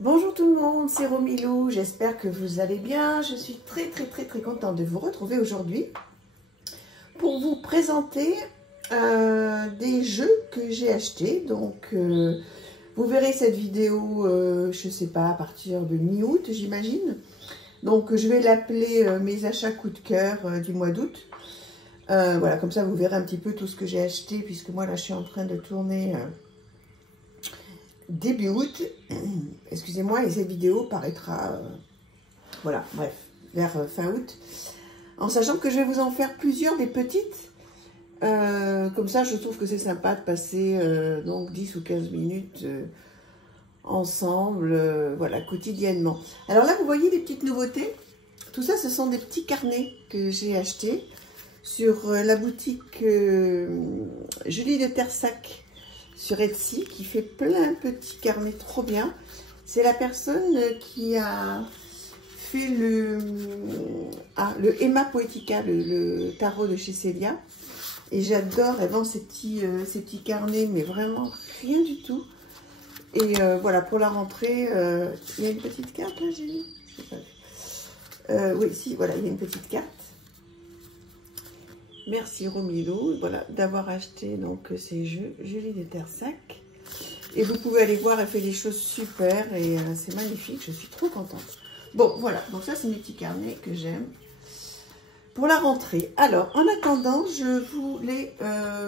Bonjour tout le monde, c'est Romilou, j'espère que vous allez bien. Je suis très contente de vous retrouver aujourd'hui pour vous présenter des jeux que j'ai achetés. Donc vous verrez cette vidéo, je sais pas, à partir de mi-août j'imagine. Donc je vais l'appeler mes achats coup de cœur du mois d'août. Voilà, comme ça vous verrez un petit peu tout ce que j'ai acheté, puisque moi là je suis en train de tourner début août, excusez-moi, et cette vidéo paraîtra, voilà, bref, vers fin août, en sachant que je vais vous en faire plusieurs, des petites, comme ça je trouve que c'est sympa de passer donc 10 ou 15 minutes ensemble, voilà, quotidiennement. Alors là, vous voyez les petites nouveautés, tout ça, ce sont des petits carnets que j'ai achetés sur la boutique Julie de Tersac, sur Etsy, qui fait plein de petits carnets trop bien. C'est la personne qui a fait le Emma Poetica, le tarot de chez Célia. Et j'adore, elle vend ces petits carnets, mais vraiment rien du tout. Et voilà, pour la rentrée, il y a une petite carte là, j'ai vu. Oui, si, voilà, il y a une petite carte. Merci Romilou, voilà, d'avoir acheté donc ces jeux Julie de Tersac. Et vous pouvez aller voir, elle fait des choses super et c'est magnifique, je suis trop contente. Bon, voilà, donc ça c'est mes petits carnets que j'aime pour la rentrée. Alors, en attendant, je voulais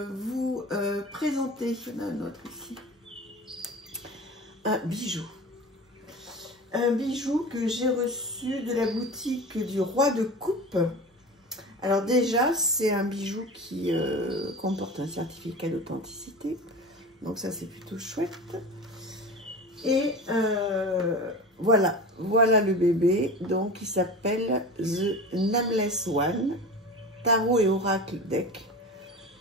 vous présenter, il y en a un autre ici, un bijou. Un bijou que j'ai reçu de la boutique du Roi de Coupe. Alors déjà, c'est un bijou qui comporte un certificat d'authenticité. Donc ça, c'est plutôt chouette. Et voilà le bébé. Donc il s'appelle The Nameless One, Tarot et Oracle Deck.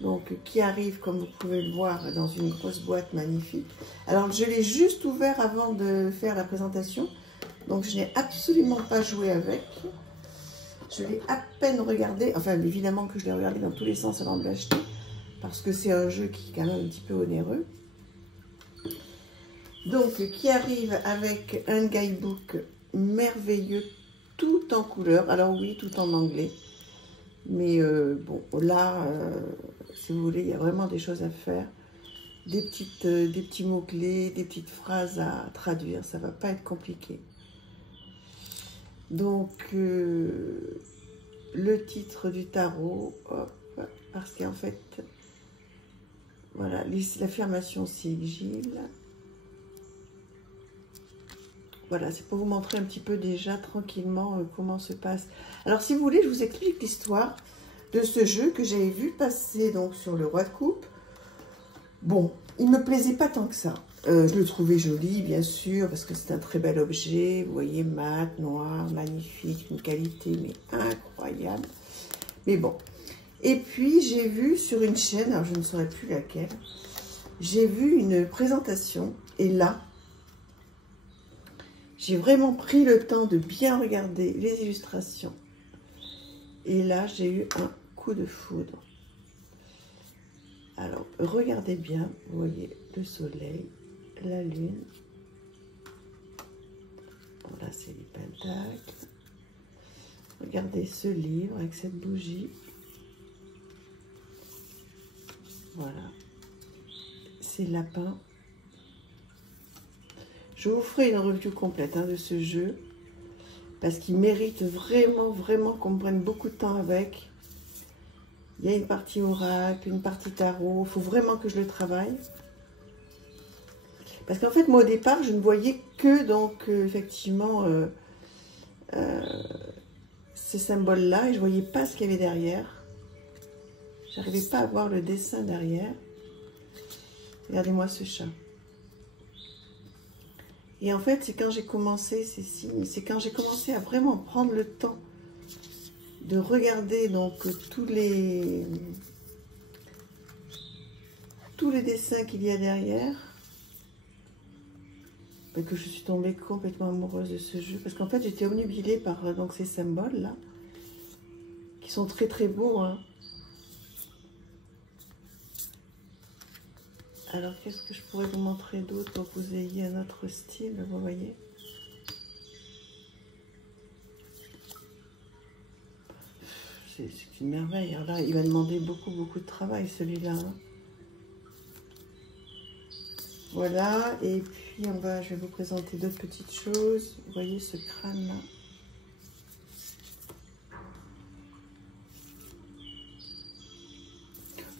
Donc qui arrive, comme vous pouvez le voir, dans une grosse boîte magnifique. Alors je l'ai juste ouvert avant de faire la présentation. Donc je n'ai absolument pas joué avec. Je l'ai à peine regardé, enfin évidemment que je l'ai regardé dans tous les sens avant de l'acheter, parce que c'est un jeu qui est quand même un petit peu onéreux. Donc, qui arrive avec un guidebook merveilleux, tout en couleur, alors oui, tout en anglais. Mais bon, là, si vous voulez, il y a vraiment des choses à faire. Des petits mots-clés, des petites phrases à traduire, ça ne va pas être compliqué. Donc, le titre du tarot, hop, parce qu'en fait, voilà, l'affirmation sigile. Voilà, c'est pour vous montrer un petit peu déjà tranquillement comment se passe. Alors, si vous voulez, je vous explique l'histoire de ce jeu que j'avais vu passer donc sur le Roi de Coupe. Bon, il ne me plaisait pas tant que ça. Je le trouvais joli, bien sûr, parce que c'est un très bel objet. Vous voyez, mat, noir, magnifique, une qualité mais incroyable. Mais bon. Et puis, j'ai vu sur une chaîne, alors je ne saurais plus laquelle, j'ai vu une présentation. Et là, j'ai vraiment pris le temps de bien regarder les illustrations. Et là, j'ai eu un coup de foudre. Alors, regardez bien, vous voyez le soleil, la lune. Bon, là, c'est les pentacles. Regardez ce livre avec cette bougie. Voilà. Ces lapins. Je vous ferai une review complète de ce jeu, parce qu'il mérite vraiment qu'on prenne beaucoup de temps avec. Il y a une partie oracle, une partie tarot. Il faut vraiment que je le travaille. Parce qu'en fait, moi, au départ, je ne voyais que, donc, effectivement, ces symboles-là. Et je ne voyais pas ce qu'il y avait derrière. Je n'arrivais pas à voir le dessin derrière. Regardez-moi ce chat. Et en fait, c'est quand j'ai commencé, c'est quand j'ai commencé à vraiment prendre le temps de regarder donc tous les dessins qu'il y a derrière, que je suis tombée complètement amoureuse de ce jeu. Parce qu'en fait, j'étais obnubilée par donc ces symboles-là, qui sont très beaux, hein. Alors, qu'est-ce que je pourrais vous montrer d'autre pour que vous ayez un autre style, vous voyez? c'est une merveille. Alors là, il va demander beaucoup de travail, celui-là. Hein. Voilà, et puis je vais vous présenter d'autres petites choses. Vous voyez ce crâne-là?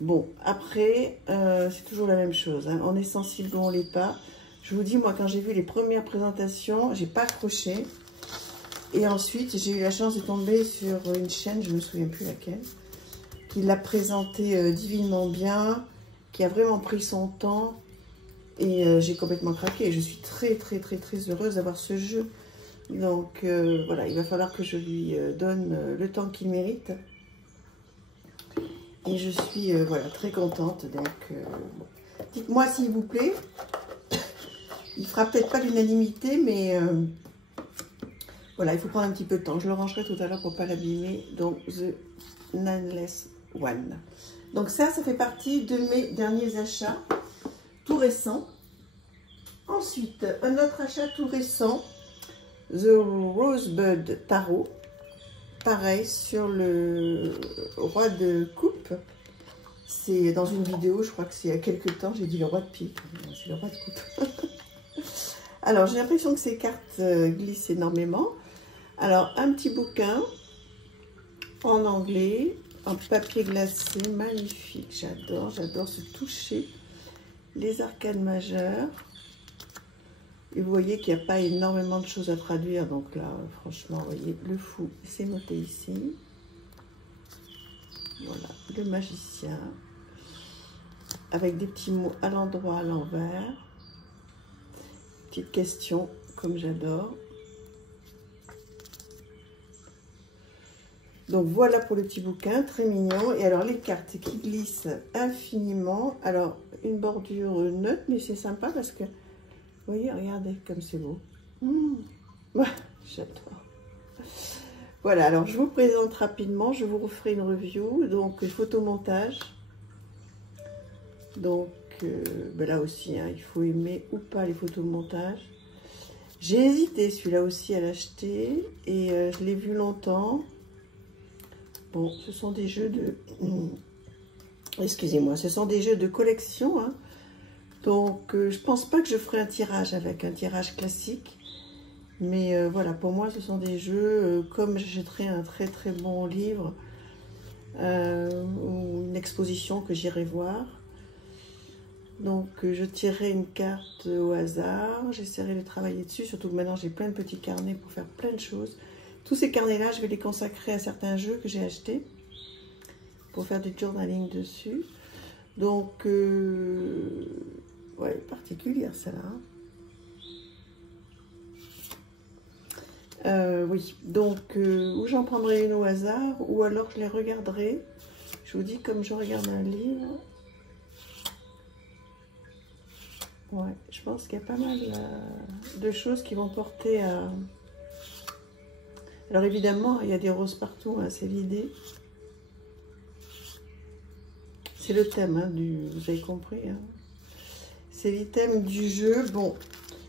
Bon, après, c'est toujours la même chose. Hein. On est sensible ou on l'est pas. Je vous dis, moi, quand j'ai vu les premières présentations, j'ai pas accroché. Et ensuite, j'ai eu la chance de tomber sur une chaîne, je me souviens plus laquelle, qui l'a présenté divinement bien, qui a vraiment pris son temps. Et j'ai complètement craqué. Je suis très heureuse d'avoir ce jeu. Donc, voilà, il va falloir que je lui donne le temps qu'il mérite. Et je suis voilà, très contente. Donc, bon. Dites-moi s'il vous plaît. Il ne fera peut-être pas l'unanimité, mais voilà, il faut prendre un petit peu de temps. Je le rangerai tout à l'heure pour ne pas l'abîmer. Donc, The Nameless One. Donc ça fait partie de mes derniers achats, tout récents. Ensuite, un autre achat tout récent, The Rosebud Tarot. Pareil, sur le roi de coupe. C'est dans une vidéo, je crois que c'est il y a quelques temps, j'ai dit le roi de pique. C'est le roi de coupe. Alors, j'ai l'impression que ces cartes glissent énormément. Alors, un petit bouquin en anglais, en papier glacé, magnifique. J'adore ce toucher. Les arcanes majeures. Et vous voyez qu'il n'y a pas énormément de choses à traduire. Donc là, franchement, vous voyez, le fou, c'est noté ici. Voilà, le magicien. Avec des petits mots à l'endroit, à l'envers. Petite question, comme j'adore. Donc voilà pour le petit bouquin, très mignon. Et alors les cartes qui glissent infiniment. Alors une bordure neutre, mais c'est sympa parce que, vous voyez, regardez comme c'est beau. Ouais, j'adore. Voilà, alors je vous présente rapidement, je vous referai une review. Donc photomontage. Donc ben là aussi, hein, il faut aimer ou pas les photomontages. J'ai hésité celui-là aussi à l'acheter et je l'ai vu longtemps. Bon, ce sont des jeux de... Excusez-moi, ce sont des jeux de collection. Hein. Donc, je pense pas que je ferai un tirage avec un tirage classique. Mais voilà, pour moi, ce sont des jeux comme j'achèterais un très bon livre ou une exposition que j'irai voir. Donc, je tirerai une carte au hasard. J'essaierai de travailler dessus, surtout que maintenant, j'ai plein de petits carnets pour faire plein de choses. Tous ces carnets-là, je vais les consacrer à certains jeux que j'ai achetés pour faire du journaling dessus. Donc, ouais, particulière celle-là. Oui, donc, ou j'en prendrai une au hasard, ou alors je les regarderai. Je vous dis, comme je regarde un livre. Ouais, je pense qu'il y a pas mal de choses qui vont porter à... Alors évidemment, il y a des roses partout, hein, c'est l'idée. C'est le thème, hein, vous avez compris. Hein. C'est les thèmes du jeu. Bon,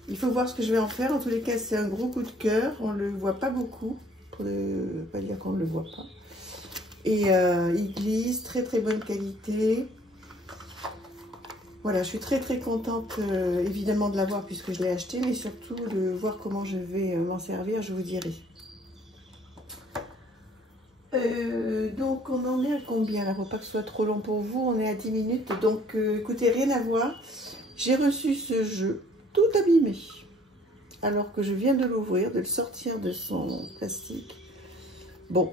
il faut voir ce que je vais en faire. En tous les cas, c'est un gros coup de cœur. On ne le voit pas beaucoup, pour ne pas dire qu'on ne le voit pas. Et il glisse, très bonne qualité. Voilà, je suis très contente, évidemment, de l'avoir puisque je l'ai acheté, mais surtout de voir comment je vais m'en servir, je vous dirai. Donc on en est à combien là, pour pas que ce soit trop long pour vous, on est à 10 minutes, donc écoutez, rien à voir, j'ai reçu ce jeu tout abîmé, alors que je viens de l'ouvrir, de le sortir de son plastique. Bon,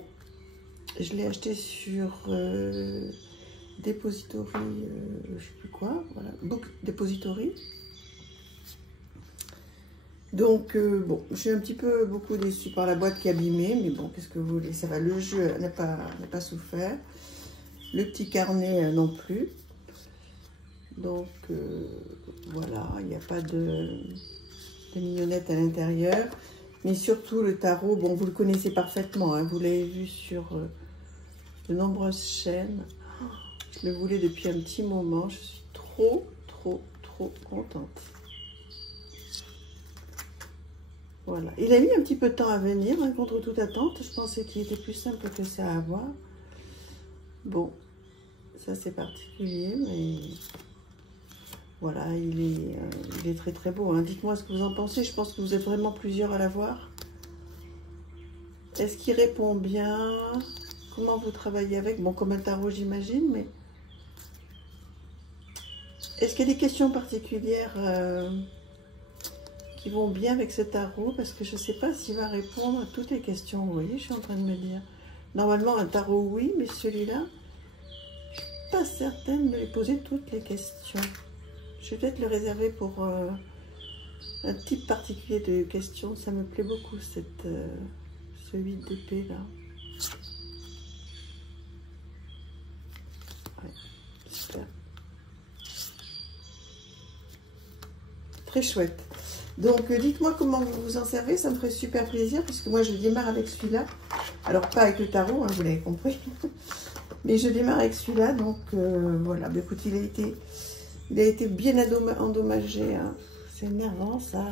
je l'ai acheté sur Depository, je sais plus quoi, voilà, Book Depository. Donc, bon, je suis un petit peu beaucoup déçue par la boîte qui est abîmée, mais bon, qu'est-ce que vous voulez, ça va, le jeu n'a pas souffert, le petit carnet non plus. Donc, voilà, il n'y a pas de mignonnette à l'intérieur, mais surtout le tarot, bon, vous le connaissez parfaitement, hein, vous l'avez vu sur de nombreuses chaînes. Je le voulais depuis un petit moment, je suis trop contente. Voilà, il a mis un petit peu de temps à venir, hein, contre toute attente. Je pensais qu'il était plus simple que ça à avoir. Bon, ça c'est particulier, mais voilà, il est très très beau. Hein. Dites-moi ce que vous en pensez. Je pense que vous êtes vraiment plusieurs à l'avoir. Est-ce qu'il répond bien? Comment vous travaillez avec? Bon, comme un tarot, j'imagine, mais est-ce qu'il y a des questions particulières qui vont bien avec ce tarot? Parce que je ne sais pas s'il va répondre à toutes les questions. Vous voyez, je suis en train de me dire. Normalement, un tarot, oui, mais celui-là, je ne suis pas certaine de lui poser toutes les questions. Je vais peut-être le réserver pour un type particulier de questions. Ça me plaît beaucoup, ce 8 d'épée là. Ouais, super. Très chouette. Donc, dites-moi comment vous vous en servez. Ça me ferait super plaisir, puisque moi, je démarre avec celui-là. Alors, pas avec le tarot, hein, vous l'avez compris. Mais je démarre avec celui-là. Donc, voilà. Mais écoute, il a été bien endommagé. Hein. C'est énervant, ça.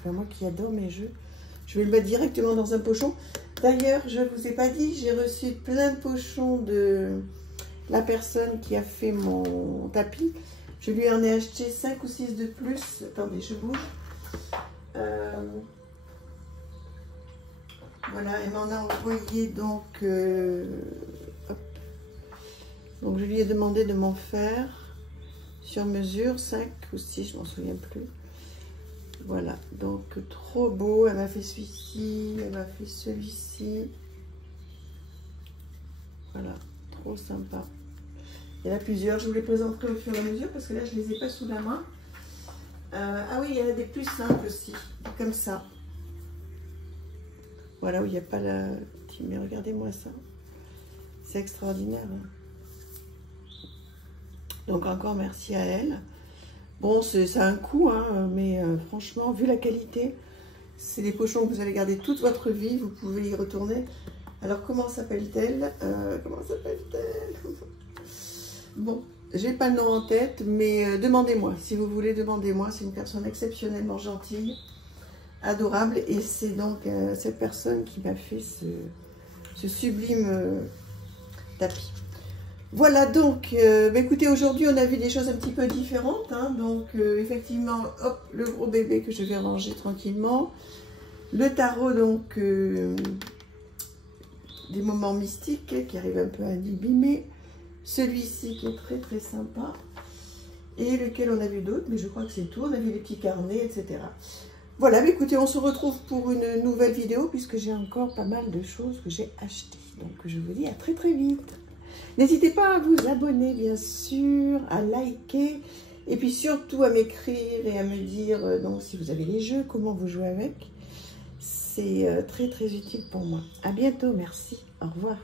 Enfin, moi qui adore mes jeux. Je vais le mettre directement dans un pochon. D'ailleurs, je ne vous ai pas dit, j'ai reçu plein de pochons de la personne qui a fait mon tapis. Je lui en ai acheté 5 ou 6 de plus. Attendez, je bouge. Voilà, elle m'en a envoyé donc... hop. Donc, je lui ai demandé de m'en faire sur mesure, 5 ou 6, je m'en souviens plus. Voilà, donc trop beau. Elle m'a fait celui-ci, elle m'a fait celui-ci. Voilà, trop sympa. Il y en a plusieurs, je vous les présenterai au fur et à mesure parce que là, je ne les ai pas sous la main. Ah oui, il y en a des plus simples aussi, comme ça. Voilà, où il n'y a pas la... Mais regardez-moi ça. C'est extraordinaire. Hein. Donc encore merci à elle. Bon, ça a un coût, hein, mais franchement, vu la qualité, c'est des pochons que vous allez garder toute votre vie. Vous pouvez y retourner. Alors, comment s'appelle-t-elle? Comment s'appelle-t-elle? Bon, j'ai pas le nom en tête, mais demandez-moi. Si vous voulez, demandez-moi. C'est une personne exceptionnellement gentille, adorable. Et c'est donc cette personne qui m'a fait ce sublime tapis. Voilà, donc, écoutez, aujourd'hui, on a vu des choses un petit peu différentes. Hein, donc, effectivement, hop, le gros bébé que je vais ranger tranquillement. Le tarot, donc, des moments mystiques qui arrivent un peu à l'abîmer. Celui-ci qui est très, très sympa. Et lequel on a vu d'autres, mais je crois que c'est tout. On a vu les petits carnets, etc. Voilà, écoutez, on se retrouve pour une nouvelle vidéo, puisque j'ai encore pas mal de choses que j'ai achetées. Donc, je vous dis à très, très vite. N'hésitez pas à vous abonner, bien sûr, à liker, et puis surtout à m'écrire et à me dire donc, si vous avez les jeux, comment vous jouez avec. C'est très très utile pour moi. À bientôt, merci, au revoir.